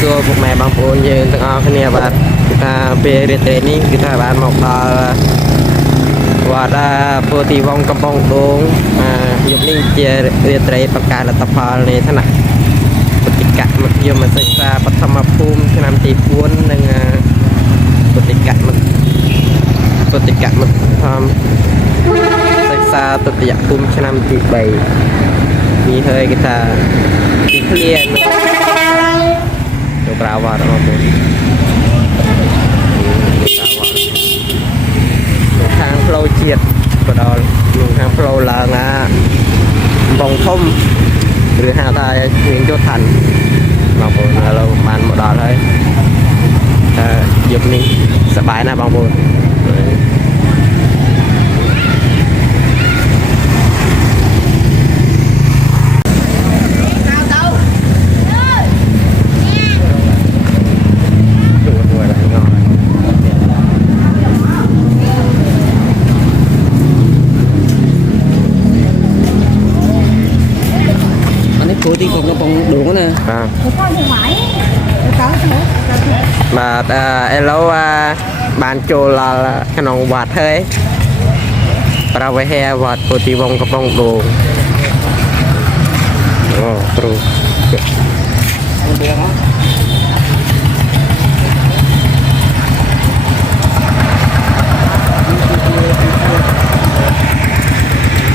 xua buộc mẹ bằng phun như từng ở cái này và về để thế này kita bạn một và đã phô thị vong cầm bông đúng dục linh chia để thế tất cả là tập hợp này thế nàoปฏิกะมันยมศึกษาปฐมภูมิขนามตีพ้นนึงปฏิกะมันทำศึกษาตุติยภูมิขนามตีใบมีเฮยกิตาตีเคลียนตัวปราวาระมาบุญทางโปรเจียดก็ดอลทางโปรลางาบองทมหรือหาทายเพียงโจทันบางคนเรามันหมดดอเลยหยุดนี่สบายนะบางคนphố thì cũng nó bóng đúng nè mà em lâu bàn chô là cái nòng vạt thế para về hè vạt phố thì vòng cái bóng đồ true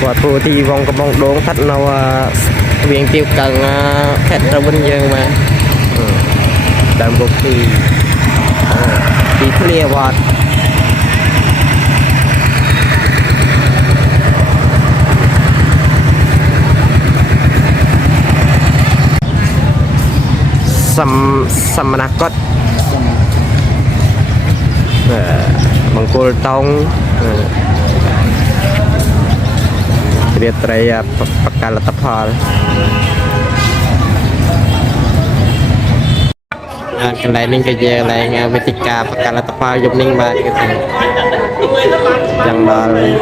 vạt phố thì vòng cái bóng đồ thật nào viên tiêu cần khách ra bên dân mà đàn bột thì clear watt sầm nạc cốt bằng côn tông dia teraya pakal tapal cái này nên cái gì này về tích cả pakal tapal giúp ninh mà cái gì chẳng bao nhiêu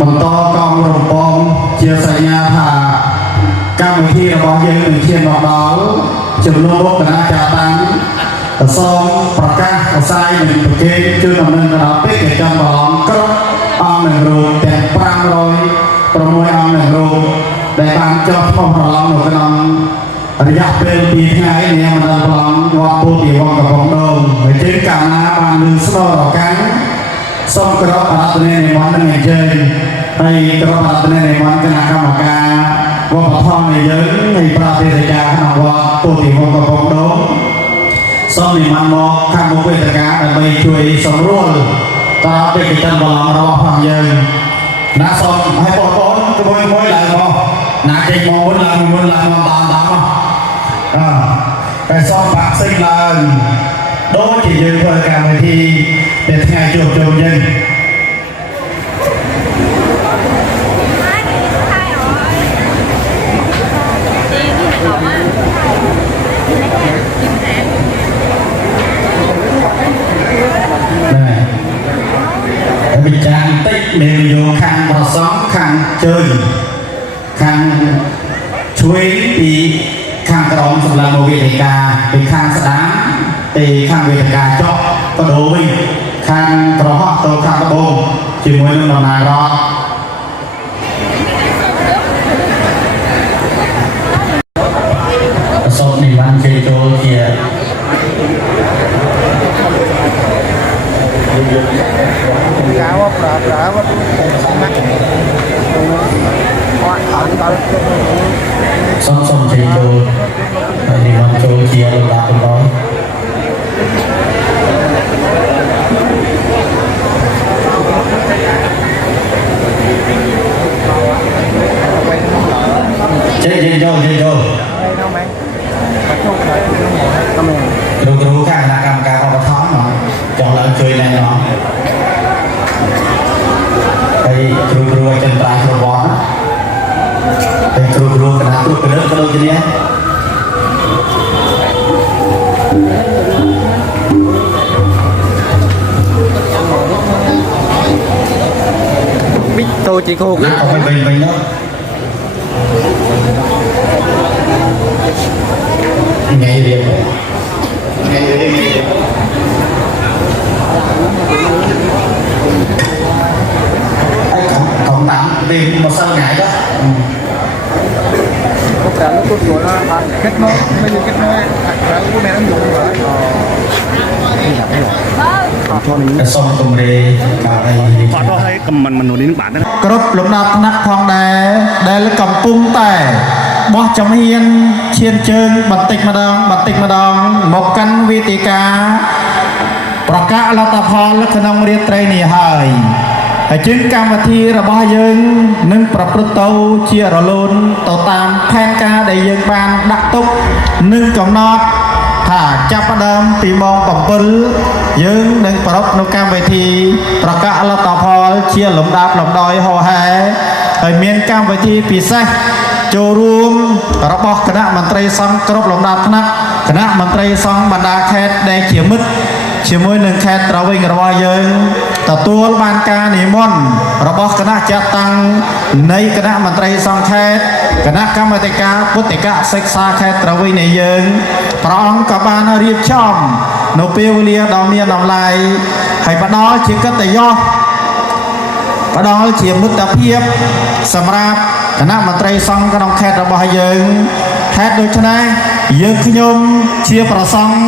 បន្តកងរំពងជាសញ្ញាថាកម្មវិធីរបស់យើងនឹងឈានមកដល់ចំនួនមុខគណៈចាតាំងសូមប្រកាសផ្សាយនិងប្រគេនជូនដំណឹងដល់ពេកចំប្រឡងគ្រប់អង្គនឹងរូបទាំង506អង្គនឹងរូបដែលបានចុះឈ្មោះប្រឡងនៅក្នុងរយៈពេល2ថ្ងៃនាមណ្ឌលប្រឡងវត្តពោធិវង្សកំពង់ដូងហើយជើងកាលណាបានលឺស្នូររកាន់សូមគោរពអរគុណនិមន្តនឹងអញ្ជើញហើយគោរពអរគុណនិមន្តគណៈកម្មការវប្បធម៌នៃយើងនៃប្រទេសរាជាក្នុងវត្តពោធិវង្សកំពង់ដូងសូមនិមន្តមកខាងមុខវេទិកាដើម្បីជួយសម្រួលតើកិច្ចការប្រឡងរបស់ផងយើងណាសូមឲ្យបងប្អូនមួយឡើងមកណាចេញមកមុនឡើងមកតាមតែសូមបាក់សិញឡើងដូចជាយើងធ្វើកម្មវិធីនៅថ្ងៃជួបជុំយើងវិចារតិចមានយោខាងប្រសងខាងជើងខាងឆ្វេងពីខាងក្រោមសម្រាប់វេទិកាពីខាងស្ដាំពីខាងវេទិកាចុះបដូរវិញខាងក្រហមទៅខាងត្បូងជាមួយនឹងដំណើររដ្ឋសូមនិមន្តជ័យចូលជាសូមជ័យចូលហើយនិមន្តចូលជាលំដាប់លំដោយជ័យចូលគ្រូខាងគណៈកម្មការឧបត្ថម្ភចង់ឡើងជួយណែនាំហើយគ្រូឲ្យចិនប្រាគ្រូវត្តហើយគ្រូគណៈគ្រូកលឹកក៏ដូចគ្នាbích tôi chỉ côណាក៏វិញនោះថ្ងៃរៀបcòn tạm tìm một sân ngại đó có cả nó tốt rồi nó kết nối bây giờ kết nối cả cái này nó dùng rồi xong cùng đi cả đây គាត់ទៅឲ្យខមមិនមនុស្សនេះបានណា គ្រប់លំដាប់ថ្នាក់ផងដែរដែលកំពុងតែបោះចំហៀនឈានជើងបន្តិចម្ដងមកកាន់វេទិកាប្រកាសលទ្ធផលក្នុងរាត្រីនេះហើយហើយជាកម្មវិធីរបស់យើងនឹងប្រព្រឹត្តទៅជារលូនទៅតាមផែនការដែលយើងបានដាក់ទុកនិងកំណត់ថាចាប់ផ្ដើមពីម៉ោង7យើងនឹងប្រារព្ធនៅកម្មវិធីប្រកាសលទ្ធផលជាលំដាប់លំដោយហោហែហើយមានកម្មវិធីពិសេសចូលរួមរបស់គណៈមន្ត្រីសង្ឃគ្រប់លំដាប់ថ្នាក់គណៈមន្ត្រីសង្ឃបណ្ដាខេត្តដែលជាមិត្តជាមួយនឹងខេត្តត្រវិញរបស់យើងទទួលបានការនិមន្តរបស់គណៈចាត់តាំងនៃគណៈមន្ត្រីសង្ឃខេត្តគណៈកម្មាធិការពុទ្ធិកសិក្សាខេត្តត្រវិញនៃយើងព្រះអង្គក៏បានរៀបចំនៅពេលវេលាដ៏មានតម្លៃហើយផ្ដល់ជាកិត្តិយសផ្ដល់ជាមិត្តភាពសម្រាប់គណៈមន្ត្រីសង្ឃក្នុងខេត្តរបស់យើងហេតុដូច្នេះយើងខ្ញុំជាប្រសង់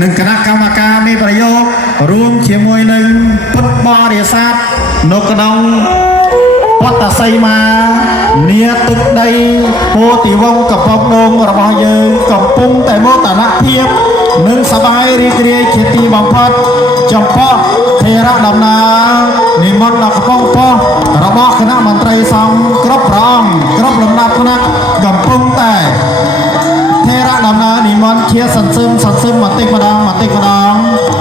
និងគណៈកម្មការនៃប្រយោគរួមជាមួយនឹងពុទ្ធបរិស័ទនៅក្នុងវត្តសីមានាទឹកដីពោធិវង្សកំពង់ដូងរបស់យើងកំពុងតែមោទនភាពនិងសប្បាយរីករាយជាទីបំផុតចំពោះថេរដំណើរនិមន្តដល់កំពង់ពោធិរបស់គណៈមន្ត្រីសង្ឃគ្រប់ព្រះអង្គគ្រប់លំដាប់ថ្នាក់កំពុងតែថេរដំណើរនិមន្តជាសន្សឹមបន្តិចម្ដង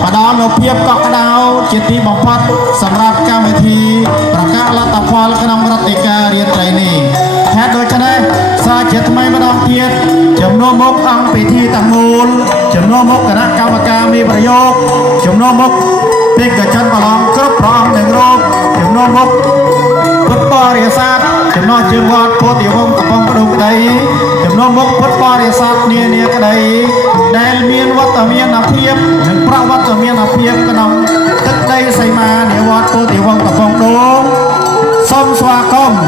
ផ្ដល់នូវភាពកក់ក្ដៅជាទីបំផុតសម្រាប់កម្មវិធីប្រកាសលទ្ធផលក្នុងព្រឹត្តិការណ៍រាត្រីនេះហេតុដូច្នេះសារជាថ្មីម្ដងទៀតជំនួសមុខអង្គពិធីទាំងមូលជំនួសមុខគណៈកម្មការមានប្រយោគជំនួសមុខពេកកញ្ចន់ប្រឡងគ្រប់ព្រះអង្គទាំងរូបជំនួសមុខ រិស័ទចំណោះជើងវត្តពោធិវង្សកំពង់ផ្ដុកក្តីចំណោះមុខពុទ្ធបរិស័ទនានាក្តីដែលមានវត្តមានភាពនិងប្រវត្តិមានភាពក្នុងទឹកដីសីមានៃវត្តពោធិវង្សកំពង់ដួងសូមស្វាគមន៍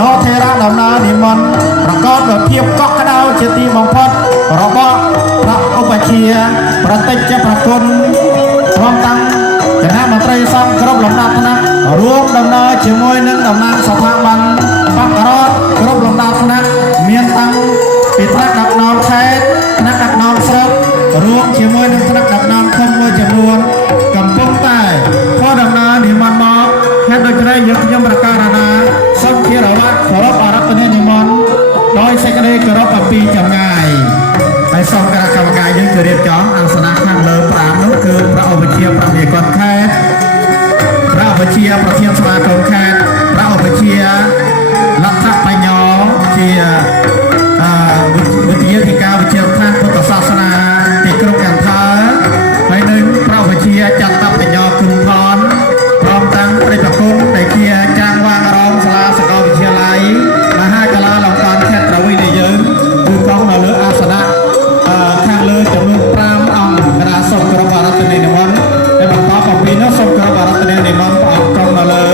នៅថេរៈដំណើរនិមន្តប្រកបដោយភាពកក់ក្ដៅជាទីបំផុតរបស់ព្រះឧបជាប្រតិច្ចប្រគុណព្រមទាំងគណៈមន្ត្រីសង្ឃគ្រប់លំដាប់ថ្នាក់រួមដំណើរជាមួយនឹងតំណាងស្ថាប័នបករដ្ឋគ្រប់លំដាប់ថ្នាក់មានតាំងពីថ្នាក់ដឹកនាំខេត្តថ្នាក់ដឹកនាំស្រុករួមជាមួយនឹងថ្នាក់ដឹកនាំឃុំមួយចំនួនកំពុងតែធ្វើដំណើរនិមន្តមកហេតុដូច្នេះយើងខ្ញុំប្រកាសណាសូមគោរពគោរពអារាធនានិមន្តដោយសេចក្តីគោរពអំពីចម្ងាយហើយសូមគណៈកម្មការយើងជម្រាបចងអាសនៈខាងលើ5នោះគឺព្រះឧបជាប្រធានគាត់ខេត្តព្រះឧបជាប្រធានសមាគមខេត្តព្រះឧបជាលទ្ធបញ្ញោជាវិទ្យាធិការវិទ្យាស្ថានពុទ្ធសាសនាទីក្រុងកន្ធាហើយនឹងព្រះឧបជាចន្ទបញ្ញោគុណផនព្រមទាំងព្រះប្រគុណដែលជាចាងវាងរងសាលាសាកលវិទ្យាល័យមហាកាឡាលង្ការខេត្តប្រវីនៃយើងគឺកងនៅលើអាសនៈខាងលើចំនួន5អង្គគណៈសូមគោរពអារាធនានិមន្តហើយបន្តអំពីនោះសូមគោរពអារាធនានិមន្តព្រះអង្គកងនៅលើ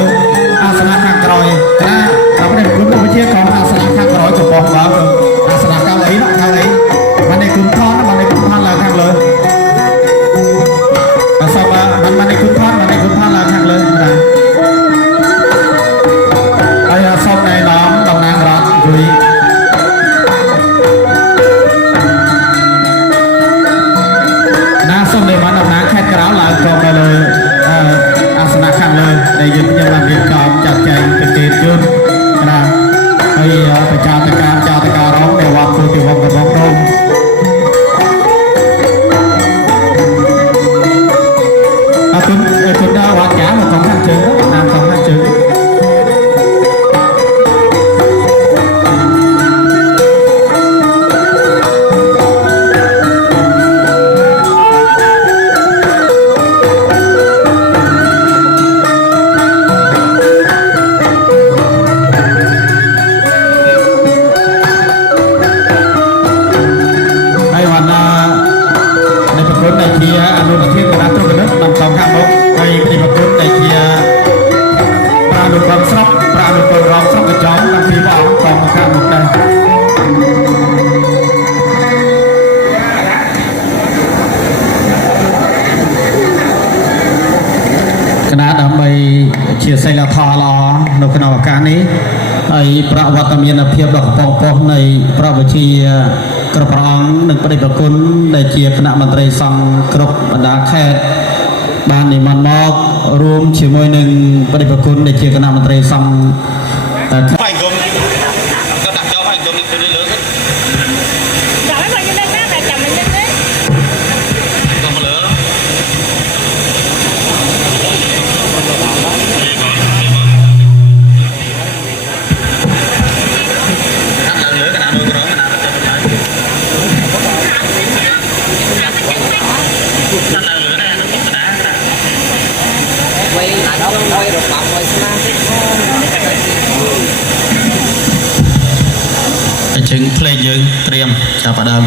អាសនៈខាងក្រោយគណៈព្រះគុណឧបជាកងអាសនៈខាងក្រោយកំពុងបើអាសនៈកៅអីនោះកៅអីបានឯគុណថនបានឯគុណថនឡើងខាងលើសូមបានឯគុណថនបានឯគុណថនឡើងខាងលើណាហើយសូមណែនាំតំណាងរដ្ឋជួយសូមនិមន្តតំណាងខេត្តក្រៅឡើងចូលទៅលើអាសនៈខាងលើដែលយើងខ្ញុំបានរៀបចំចាត់ចែងប្រទេសជូនណាហើយប្រចាតការចាតការរងនៅវត្តពោធិវង្សកំពង់ដុងអរគុណដល់វត្តកាមកកំខាងជើងណាកំខាងជើងអនុប្រធានគណៈត្រួតពិនិត្យតំខាងមុខហើយព្រះប្រគុណដែលជាប្រានុកម្មស្រុកប្រានុពលរងស្រុកកញ្ចង់តាំងពីព្រះអង្គតំខាងមុខដែរគណៈដើម្បីជាសិលធម៌ល្អនៅក្នុងឱកាសនេះហើយប្រវត្តិមានភាពដ៏កំពង់ផុសនៃព្រះវិជាគ្រប់ព្រះអង្គនិងព្រះប្រគុណដែលជាគណៈមន្ត្រីសង្ឃគ្រប់បណ្ដាខេត្តបាននិមន្តមករួមជាមួយនឹងព្រះប្រគុណដែលជាគណៈមន្ត្រីសង្ឃបាយគុំក៏ដាក់ចោលបាយគុំនេះទៅលើចាំឲ្យយើងដឹងណាតែចាំមិនដឹងទេក៏មកលើជើងភ្លេងយើងត្រៀមចាប់ផ្ដើម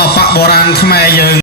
លបៈបុរាណខ្មែរយើង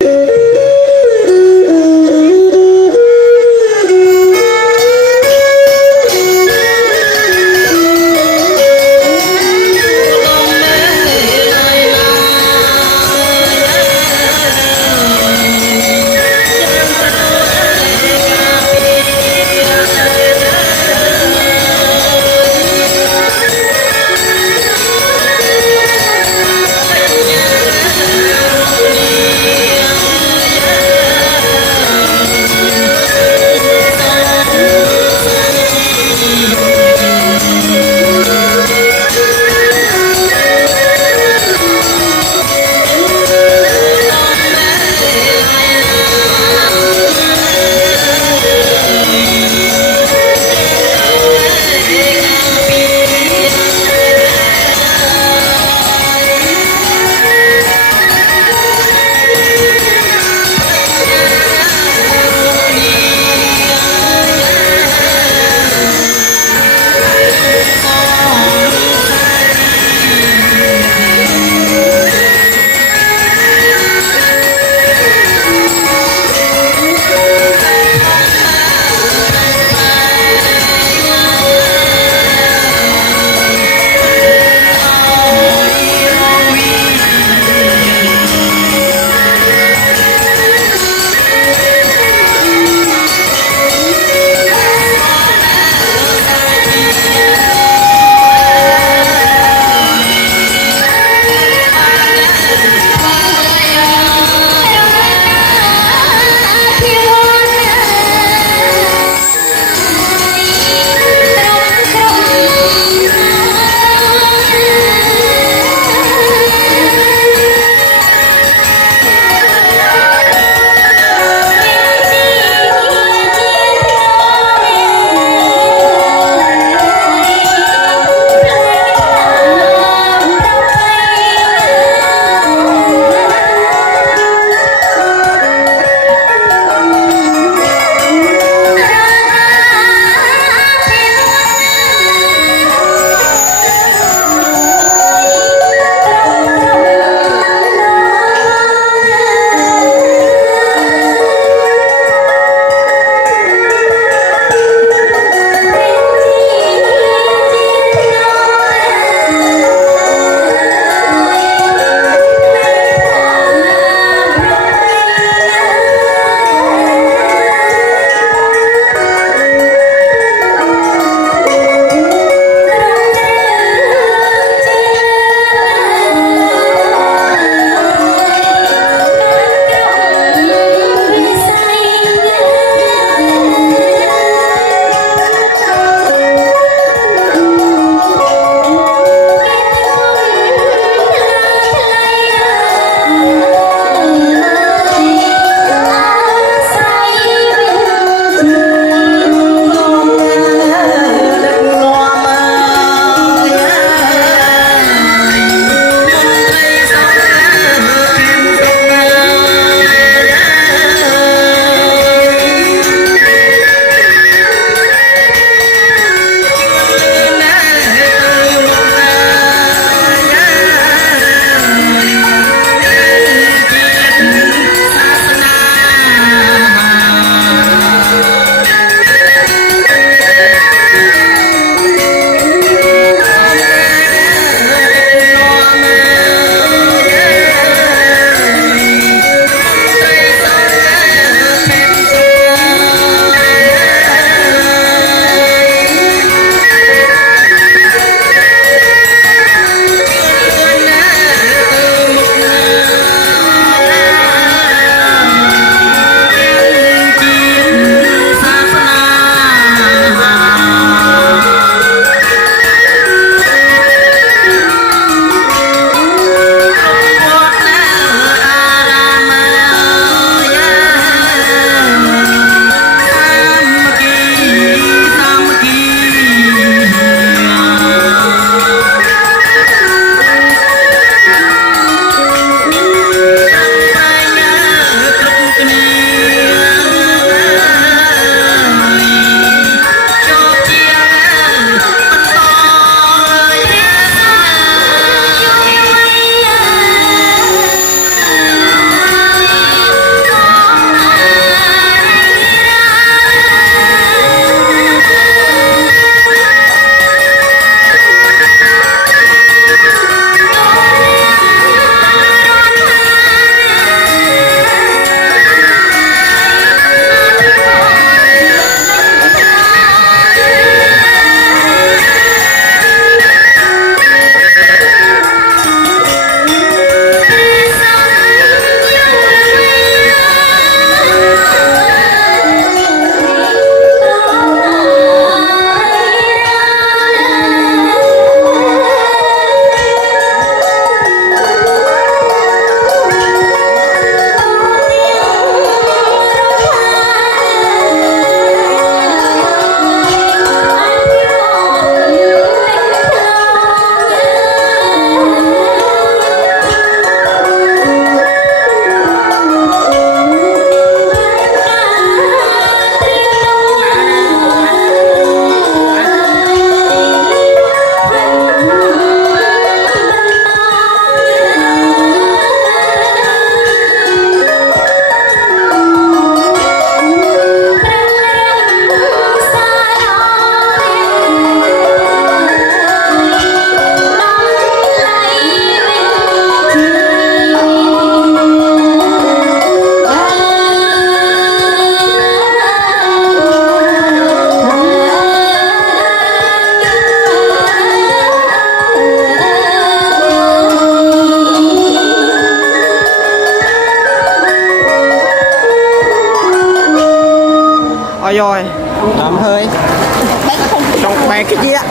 cái gì ạ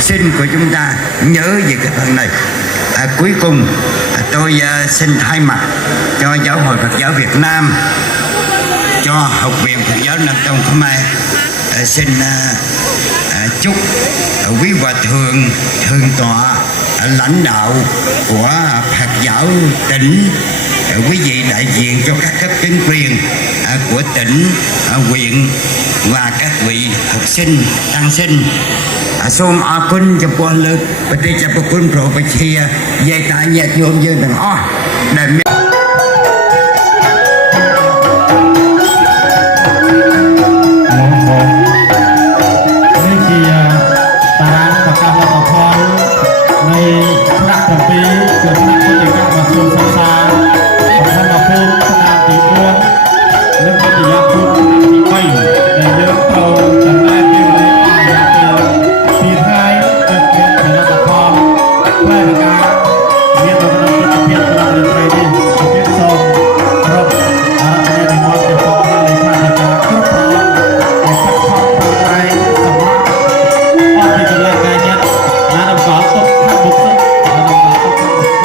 Xin của chúng ta nhớ về cái phần này. Cuối cùng tôi xin thay mặt cho Giáo hội Phật giáo Việt Nam, cho Học viện Phật giáo Nam Tông Khmer xin chúc quý hòa thượng thượng tọa lãnh đạo của Phật giáo tỉnh, quý vị đại diện cho các cấp chính quyền của tỉnh, huyện và các vị học sinh tăng sinh សូមអរគុណចំពោះលើកប្រតិបត្តិគុណប្រពជាយាយតាញាតិញោមយើងទាំងអស់ដែលមាន នេះជាតារាងប្រកាសលទ្ធផលនៃថ្នាក់7គឺថ្នាក់វិទ្យាកម្មសួរសិក្សាប្រធានភូមិឆ្នាំទី4និងវិទ្យាភូមិឆ្នាំទី3ដែលយើងត្រូវចំណាយពេលវេលារយៈពេល2ថ្ងៃទើបមានផលិតផលផ្លែផ្កាមានប្រព័ន្ធទិដ្ឋភាពក្នុងរាត្រីនេះជាសូមគ្រប់អរគុណនិមន្តចំពោះលេខាធិការគ្រប់គ្រងដែលខិតខំប្រឹងប្រែងសម្រាប់អភិបាលការញាតិណាដំណើរទុកខាងមុខសិនដំណើរទុកខាងមុខ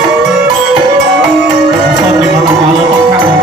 សូមនិមន្តមកលើទុកខាងមុខ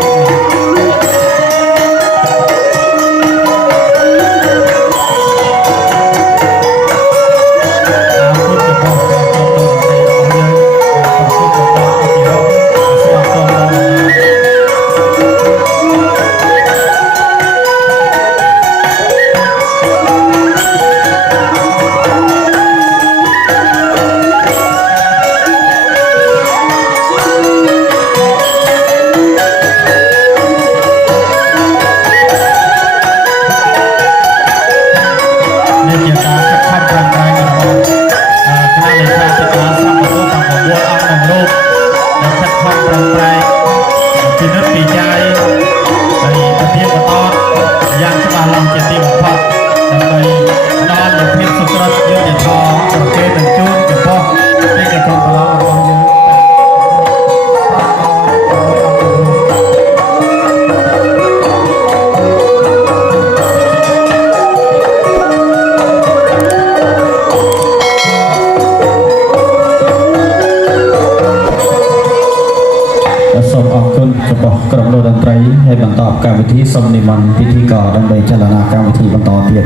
ក្រុមលោកតន្ត្រីហើយបន្តកម្មវិធីសូមនិមន្តពិធីករដើម្បីចលនាកម្មវិធីបន្តទៀត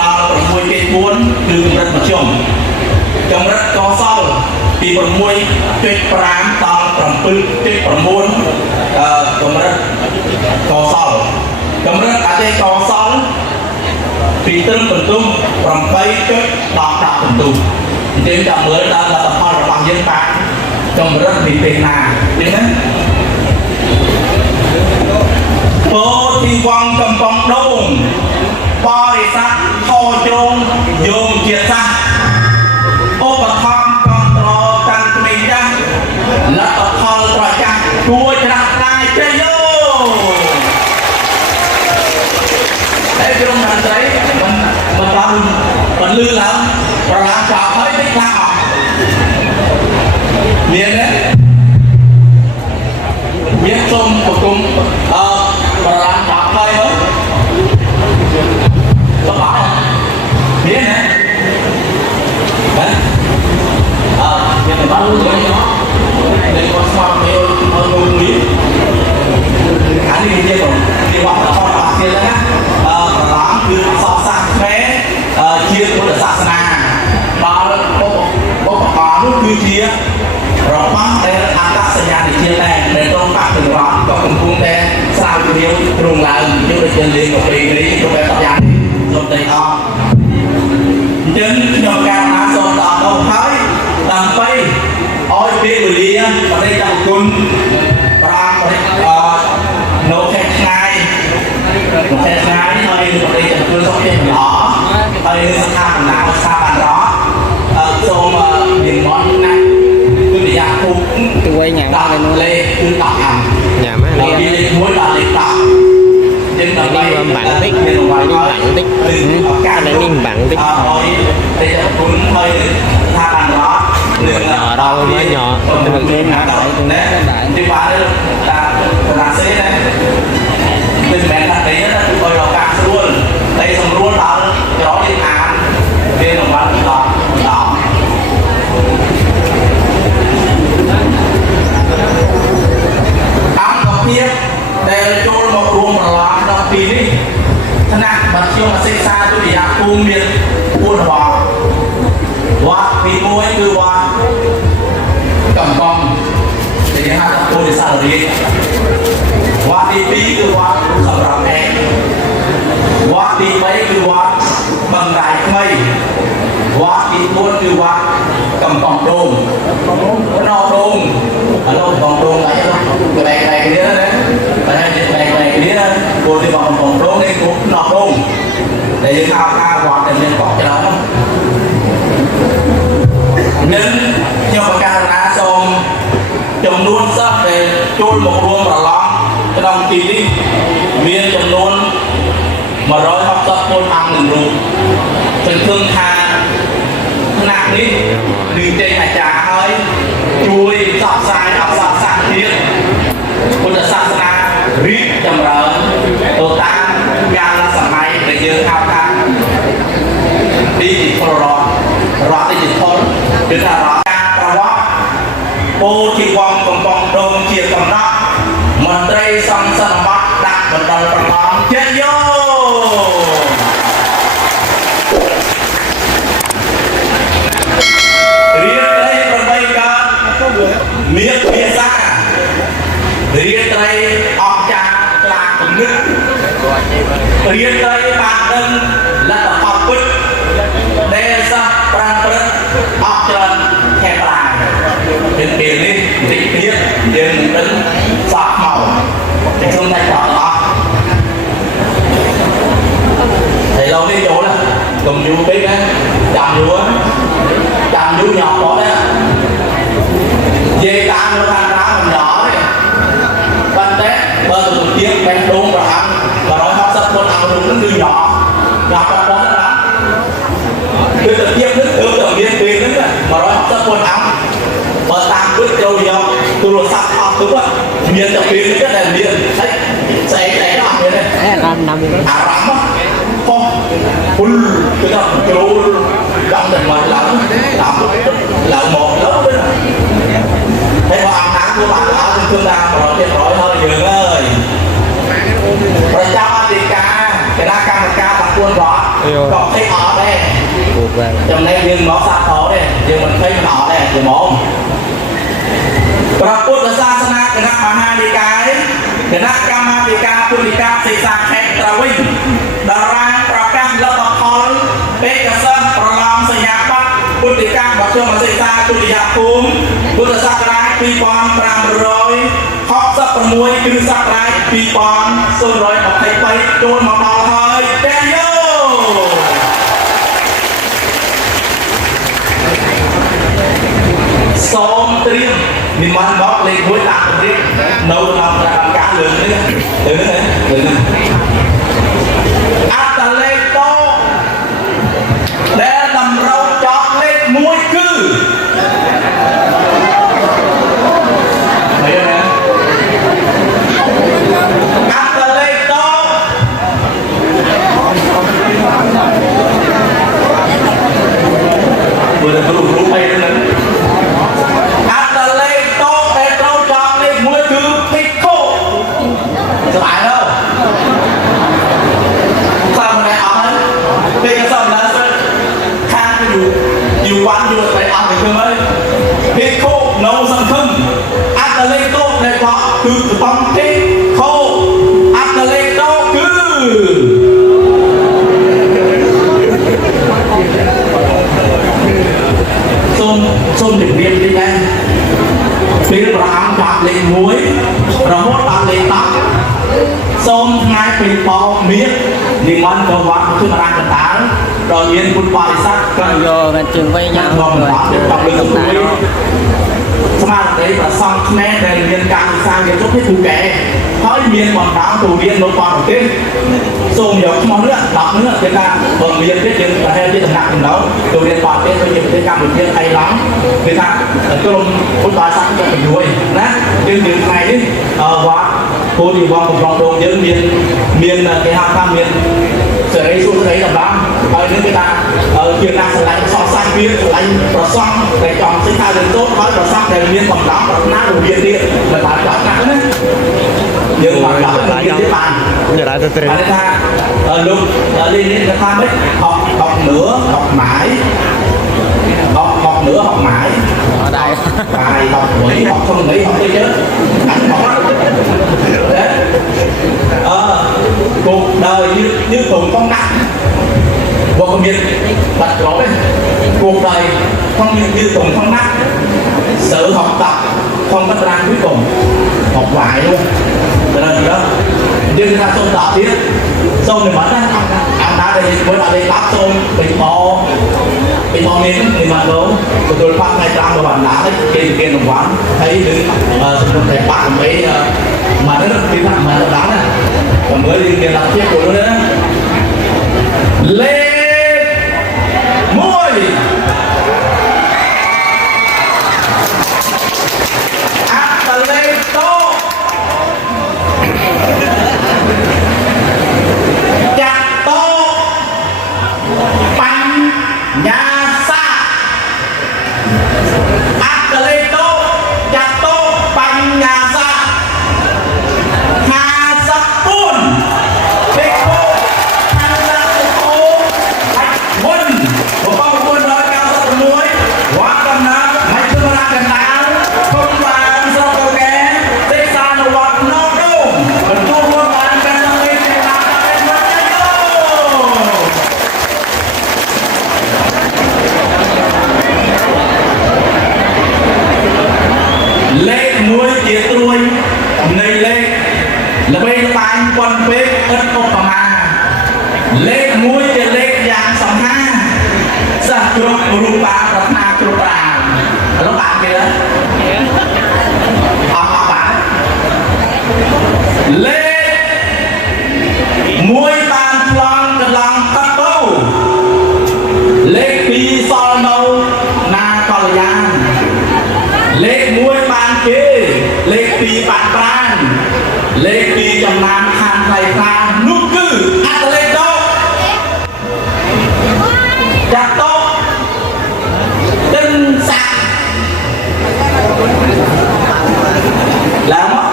ដល់6គេ4គឺកម្រិតមធ្យមកម្រិតកសលពី 6.5 ដល់ 7.9 កម្រិតកសលកម្រិតអតិកសលពីត្រឹមបន្ទុំ 8 ដល់ 10 បន្ទុំអញ្ចឹងចាំមើលដល់លទ្ធផលរបស់យើងបាទកម្រិតពីពេលណាឃើញទេពោធិវង្សកំប៉ុងដូងបរិស័ទខជងយោងជាសាសឧបត្ថម្ភគ្រប់ត្រកាន់ក្មេងចាស់លទ្ធផលត្រចាស់គួរច្រាស់ដាយជ័យយោហើយក្រុមតន្ត្រីមិនដល់បន្លឺឡើងប្រឡាងចោលហើយមិនខ្លាំងអត់មានទេមានសូមប្រគំប្រឡាងចោលហើយមើលទៅអត់មានទេមានតែបានលុយเนาะដែលគាត់ស្វាគមន៍ឲ្យមកមានអានេះនិយាយទៅគេវត្តផលអាសៀនណាប្រឡាងគឺអសរសាស្ត្រខ្មែរជាពុទ្ធសាសនាដល់ឧបករណ៍នោះគឺជារបស់ដែលអត្តសញ្ញាណជាតិដែរដែលត្រង់បាក់ទាំងរដ្ឋក៏កំពុងតែស្រាវជ្រាវទ្រង់ឡើងយកដូចជាលេងកាហ្វេនេះទៅបែបយ៉ាងនេះសូមតែអរអញ្ចឹងខ្ញុំការណាសូមដល់ដល់ហើយដើម្បីឲ្យពេលវេលាបរិយាគុណប្រាំនៅខេត្តឆ្ងាយហើយបរិយាគុណសុខភាពល្អហើយស្ថាបនាស្ថាប័នរដ្ឋសូមនិមន្តណាគឺរយៈភូមិទៅវិញញ៉ាំដល់លេខគឺ10អាំញ៉ាំណាលេខ1ដល់លេខ10យើងដើម្បីបាំងតិចមានបាំងតិចការនេះបាំងតិចឲ្យតែគុណហើយស្ថាប័នរដ្ឋដល់mới nhỏ từ game hả đợi từ nét đi qua đấy ta là xe đấy bên mẹ ta ភូមិមាន4វត្តវត្តទី1គឺវត្តកំប៉ុងដែលគេហៅថាពុទ្ធសាសនាវត្តទី2គឺវត្តសម្រាប់ឯកវត្តទី3គឺវត្តបង្រាយថ្មីវត្តទី4គឺវត្តកំប៉ុងដូងណោដូងឥឡូវកំប៉ុងដូងអីទៅបែកគ្នាណាតែតែបែកគ្នាពលទីកំប៉ុងដូងនេះគឺណោដូងដែលយើងហៅថាវត្តដែលមានកក់ច្រើននឹងខ្ញុំបង្កើតណាសូមចំនួនសិស្សដែលចូលមករួមប្រឡងក្នុងទីនេះមានចំនួន160ពលអង្គនឹងរូបចឹងឃើញថាថ្នាក់នេះគឺចេញអាចារ្យហើយជួយផ្សព្វផ្សាយអក្សរសាស្ត្រជាតិពុទ្ធសាសនារីកចម្រើនទៅតាមកាលសម័យដែលយើងហៅថា Digital រដ្ឋ Digital គឺថារដ្ឋការប្រវត្តិពោធិវង្សកំប៉ុងដូងជាកំណត់មន្ត្រីសង្ឃសន្មតដាក់បណ្ដុលប្រឡងចេញយោរៀនត្រី8កើតមានភាសារៀនត្រីអស្ចារ្យខ្លាគំនិតរៀនត្រីបានដឹងលទ្ធផលពិតដែលសិស្សប្រាំព្រឹកអស់ច្រើនខែប្រាំពេលនេះតិចទៀតយើងនឹងដឹងសោះមកតែខ្ញុំតែប្រអស់ហើយlâuនេះចូលណាកុំយូរពេកណាចាំយូរញ៉ោបដែរនិយាយតាមនៅខាងក្រៅមិនnhỏទេប៉ុន្តែបើទៅទៀតបែបដូងប្រហែល160ពលអង្គនោះគឺnhỏប៉ុណ្ណោះណាគឺទៅទៀតនឹងទៅមានពេលហ្នឹង160ពលអង្គបើតាមពិតចូលយកទូរស័ព្ទអស់ទៅមានតែពេលហ្នឹងដែលមានស្អីអត់មានទេអារម្មណ៍ហោះពុលគឺថាចូលដល់តែមកឡើងមកលើវិញហើយបើអង្គតាមគឺបានឡើងគឺតាម100%ហើយយើងអើយប្រចាំអធិការគណៈកម្មការប្រព័ន្ធរដ្ឋក៏thấyអត់ដែរចំណែកយើងមកសាខោទេយើងមិនឃើញមិនអត់ដែរជាមកព្រះពុទ្ធសាសនាគណៈមហានិកាយគណៈកម្មាធិការពុទ្ធិកាសិក្សាខេត្តត្រវិញតារាងប្រកាសលទ្ធផលបេក្ខសិស្សប្រឡងសញ្ញាបត្រពុទ្ធិកាបឋមសិក្សាទុតិយភូមិពុទ្ធសករាជ2566គឺសករាជ2023ចូលមកដល់ហើយចា៎យោសូមត្រៀមនិមន្តមកលេខ1តាមកម្រិតនៅក្នុងការលើកនេះអត្តលេខតដែលតម្រូវចប់លេខ1គឺអត្តលេខតបើទៅគ្រូអីហ្នឹងអត្តលេខតដែលត្រូវចប់លេខ1គឺភិក្ខុសប្បាយđâu sao mà lại áo ấy đây cái sầm là khang cái dù quan dù phải áo thì cơ ấy phikkhu nấu sâm khum ắt là lên tô để có cứ bóng phikkhu ắt là lên tô cứ xôn đỉnh viên đi đây phía Abraham chọn lên muối rồi hốt bạn lên tóc xôn ngay phía bò miết nhưng mà có vợ cứ mà đang tán rồi miên phút bài sắc còn vô và trường với nhau rồi mà đấy là xong mẹ để miên càng sang cái chút hết thú kẻ hỏi miên còn đáo tù viên nó còn cái xôn nhiều món nữa đọc nữa thế ta bằng miên biết chừng là theo chứ thằng nặng đâu tù viên còn cái bây giờ cái cam được viên hay lắm thế ta cái lông phút bài sắc cho mình đuổi nè nhưng những ngày đi quá cô thì qua một vòng đồ những miền cái hạt cam miền sẽ đây xuống đấy làm đó ở những cái ta ở Việt Nam sẽ đánh so sánh miền đánh và xong để chọn sinh thái đến tốt nói và xong để miền bằng đó và nát đồ miền điện là phải chọn nặng đấy nhưng mà đó là miền địa bàn giờ lại tôi ta lúc lên đến cái tham ấy học học nữa học mãi học nữa học mãi ở đây bài học nghỉ học không nghỉ học đi chứ ảnh học lắm đấy cuộc đời như thùng không nặng vô công viên bạch rõ đấy cuộc đời không như thùng không nặng sự học tập không có ràng cuối cùng học hoài luôn cho nên gì đó nhưng ta không tập biết xong thì vẫn ăn đá đây với lại đây bác xong bị bò miếng thì mà đâu tôi phát ngay trang và bạn đá đấy kia đồng quán thấy đứng không thể bạn mấy mà nó cái thằng mà đá này còn mới đi tiền làm tiếp của nó nữa lên môi Atletico jatuh Panyasa Atletico jatuh Panyasa Hasapun Beko Hasapun Won Bapak pun dari kau semua waktu nak macam mana kenal kembang sokoke seksan waktu nodong betul bukan kenal iniលេខ1ជាត្រួយនៃលេខល្បីល្បាញប៉ុនពេកឥតឧបមាលេខ1ជាលេខយ៉ាងសំខាន់សិស្សគ្រប់រូបប្រាថ្នាគ្រប់ប្រាឥឡូវបានគេអត់បានលេខ1បានឆ្លងកន្លងកាត់ទៅលេខ2សល់នៅណាកល្យានលេខ1បានគេលេខ2បានប្រានលេខ2ចំណានខាងថ្លៃថ្លានោះគឺអាតឡេតូចាក់តោទឹងសាក់ឡើងមក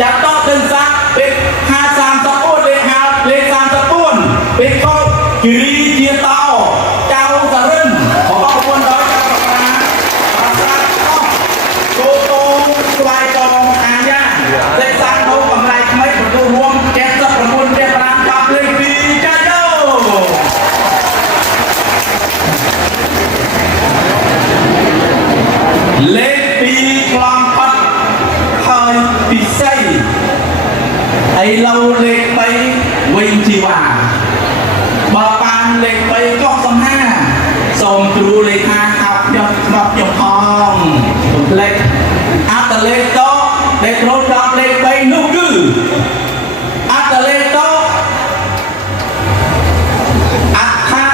ចាក់តោទឹងសាក់ពេល54លេខ34ពេលកោគិរីជាតោចៅសរិនបងប្អូនដល់ចៅប្រាគោតងស្វាយតងអាយ៉ាលេខសាំទៅកំឡៃថ្មីប្រទូរួម79ទេ5ចាប់លេខ2ចាយោលេខ2ខ្លងបាត់ហើយពិសីឥឡូវលេខ3វិញជីវ៉ាបើបានលេខ3ក៏សំហាសូមគ្រូលេខាហៅខ្ញុំស្មាត់ខ្ញុំផងលេខអាតឡេតូដែលត្រូវដល់លេខ3នោះគឺអាតឡេតូអថា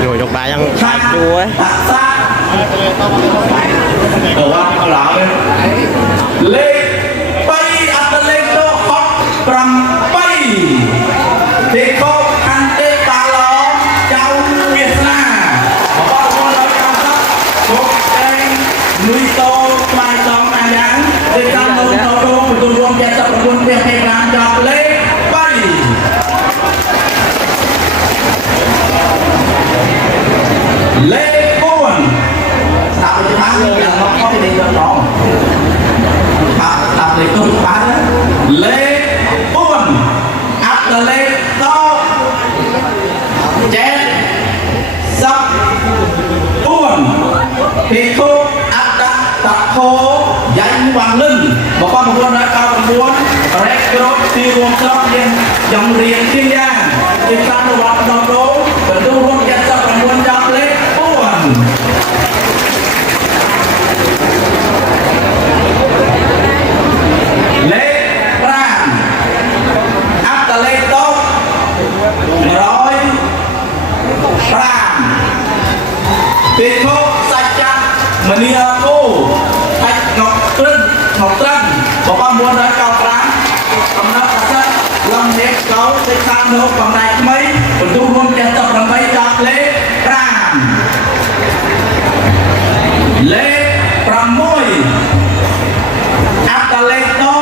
อยู่ยกได้ยังขาดอยู่ អាសាទៅว่าអត់ឡើយលេខ3អាតឡេតូហត់8ទេកោអាន់តេតាឡូចៅវាសនាបងប្អូនដល់កម្មសាមកតែងនុយតូស្បាយតងអាយ៉ាងទេតាមនៅរោងទទួលរួម79ព្រះពេប្រាំចាប់លេខ3លេខ4ស្ដាប់ទៅបានយ៉ាងមកខុសពីនេះដល់បាទស្ដាប់លេខទៅបានលេខ4អាប់លេខតចេត4ពីគុកអត្តតខោយ៉ាញ់វ៉ាងលិនបងប្អូនដល់99រ៉េកក្រូចទីរួមស្រុកយើងយ៉ាងរៀងជាយ៉ាងទីតាមវត្តដល់រោងទទួលរួម79ចាប់លេខ4លេខ5អាប់លេខត105ពីគុកសាច់ចាក់មនីគោអាចងកត្រឹងបងប្អូនដល់95កំណត់អាសិតលំហេកកោសេខាននៅកំដៃថ្មីបន្ទូរួម78ចាប់លេខ5លេខ6អាប់លេខត100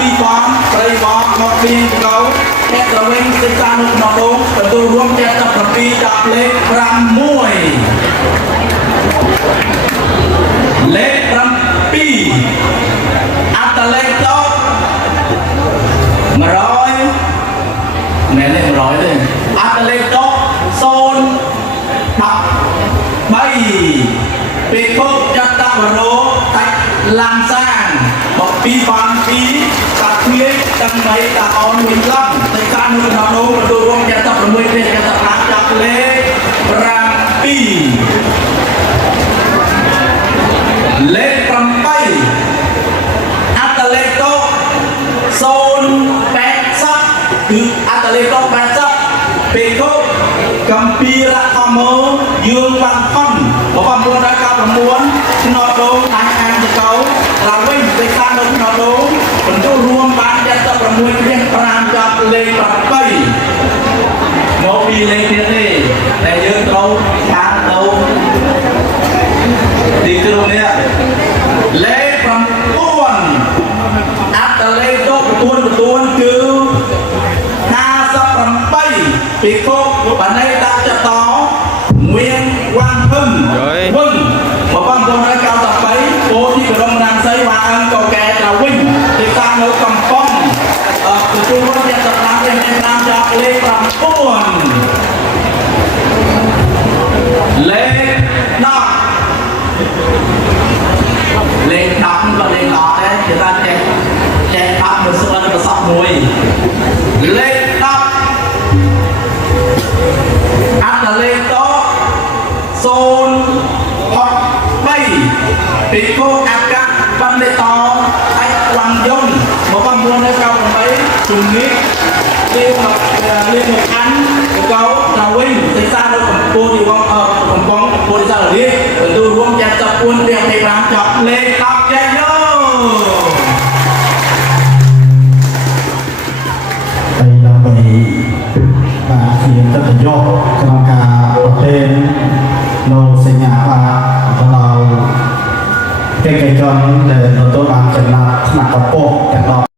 ពីបងប្រិយបងមកពីកោអ្នកត្រវិញសិក្សានៅក្នុងដងទទួលរួមទាំង17ចាប់លេខ6លេខ7អត្តលេខត100មែនលេខ100ទេអត្តលេខត013ពីគុកចតវរោតាច់ឡាំសាងមកពីបានពីតាគ្មានដើម្បីតាអនវិញឡំតែការនៅក្នុងនោះទទួលរួមទាំង16ទេចតឡាចាប់លេខ7លេខ8អត្តលេខត080គឺអត្តលេខត80ពីគុកកម្ពីរៈធម្មយើងបានខំ999ក្នុងដងអានទៅកោរាវិញទៅតាមនៅក្នុងដងបន្ទូរួមបាន76គ្រា5ចាប់លេខ8មកពីលេខទៀតទេតែយើងត្រូវបានទៅទីក្រុងនេះលេខ9អត្តលេខតទទួលគឺ58ពីគុកបានន័យដាក់ចតមានវ៉ាន់ហឹមវឹង1993ពោទីក្រុងរាំងសីវ៉ាអឹងក៏កែត្រាវិញទីតាំងនៅកំប៉ុងទទួលរួមទាំងសម្រាប់ទាំងតាមចាប់លេខ9លេខ10លេខ10ក៏លេខ10ដែរគេថាចេះ10មួយស្អិនប្រសពមួយលេខ10អត្តលេខត063ពីគោអក្សរបណ្ឌិតអាចវ៉ាន់យង1998ជំនាញលេខអានកោតាវិញសិក្សានៅកម្ពុជាទីវងកំពង់ពុទ្ធសាសនាទទួលរួមយ៉ាងចាប់ពួនទាំង5ចាប់លេខ10ចេះយោហើយដើម្បីបាទជាតន្យកក្នុងការប្រតិបត្តិនៅសញ្ញាបាទដល់កិច្ចការដែលទទួលបានចំណាត់ថ្នាក់កម្ពុជាទាំង